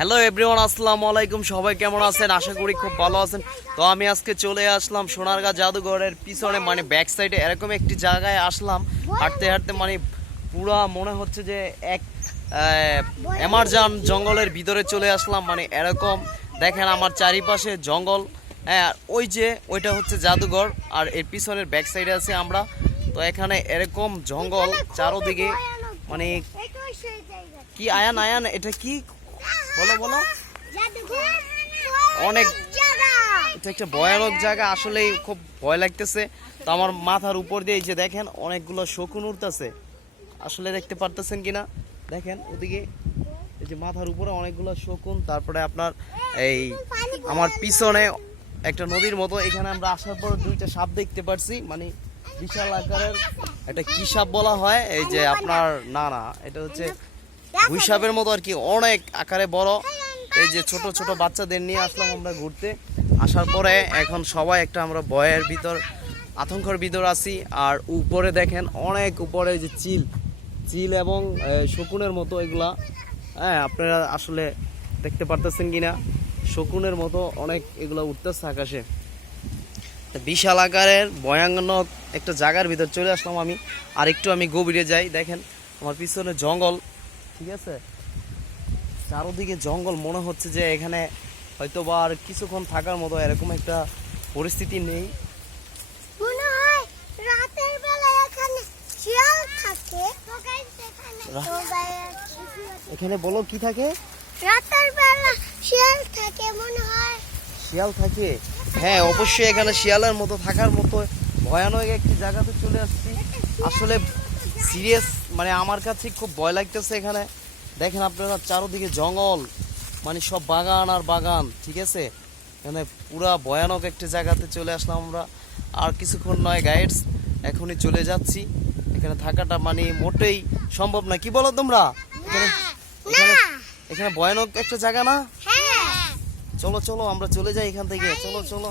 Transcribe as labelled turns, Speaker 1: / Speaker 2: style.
Speaker 1: Hello everyone আসসালামু আলাইকুম। সবাই কেমন আছেন? আশা করি খুব ভালো আছেন। তো আমি আজকে চলে আসলাম সোনারগাঁ জাদুঘরের পিছনে মানে ব্যাক সাইডে এরকম একটি জায়গায় আসলাম। হাঁটতে হাঁটতে মানে পুরা মনে হচ্ছে যে এক এমারজান জঙ্গলের ভিতরে চলে আসলাম। মানে এরকম দেখেন আমার চারিপাশে জঙ্গল। হ্যাঁ ওই যে ওইটা হচ্ছে জাদুঘর। আর এর পিছনের ব্যাক সাইডে আছে আমরা। তো এখানে এরকম জঙ্গল চারোদিকে মানে কি আয়ান আয়ান? এটা কি? বলো বলো। অনেক একটা ভয়ানক জায়গা খুব ভয় লাগতেছে। তো আমার মাথার উপর দিয়ে যে দেখেন, অনেকগুলো শকুন উঠতেছে আসলে দেখতে পারতেছেন কিনা? দেখেন, ওদিকে এই যে মাথার উপরে অনেকগুলো শকুন, তারপরে আপনার এই আমার পিছনে একটা নদীর মতো। এখানে আমরা আসার পর দুইটা সাপ দেখতে পারছি মানে বিশাল আকারের। এটা কি সাপ বলা হয়? এই যে আপনার না না, এটা হচ্ছে গুইসাপের মতো আর কি অনেক আকারে বড়। এই যে ছোট ছোট। বাচ্চাদের নিয়ে আসলাম আমরা ঘুরতে। আসার পরে এখন সবাই একটা আমরা ভয়ের ভিতর আতঙ্কর ভিতর আছি। আর উপরে দেখেন অনেক উপরে যে চিল চিল এবং শকুনের মতো এগুলা। হ্যাঁ আপনারা আসলে দেখতে পারতেছেন কিনা? শকুনের মতো অনেক এগুলা উঠতেছে আকাশে। বিশাল আকারের ভয়ানক একটা জায়গার ভিতর চলে আসলাম আমি। আর একটু আমি গভীরে যাই দেখেন আমার পিছনে জঙ্গল। ঠিক আছে? চারোদিকে জঙ্গল মনে হচ্ছে যে এখানে হয়তো বা আর কিছুক্ষণ থাকার মতো এরকম একটা পরিস্থিতি নেই।
Speaker 2: এখানে
Speaker 1: বলো কি থাকে?
Speaker 2: রাতের বেলা শিয়াল থাকে মনে হয়।
Speaker 1: শিয়াল থাকে? হ্যাঁ অবশ্যই এখানে শিয়ালের মতো থাকার মতো ভয়ানক একটি জায়গাতে চলে আসছি। আসলে সিরিয়াস মানে আমার কাছে খুব ভয় লাগতেছে এখানে। দেখেন আপনারা চারোদিকে জঙ্গল মানে সব বাগান আর বাগান ঠিক আছে? এখানে পুরা ভয়ানক একটা জায়গাতে চলে আসলাম আমরা। আর কিছুক্ষণ নয় গাইডস এখনই চলে যাচ্ছি। এখানে থাকাটা মানে মোটেই সম্ভব না। কি বলো তোমরা? এখানে এখানে এখানে ভয়ানক একটা জায়গা না?
Speaker 2: হ্যাঁ।
Speaker 1: চলো চলো আমরা চলে যাই এখান থেকে। চলো চলো।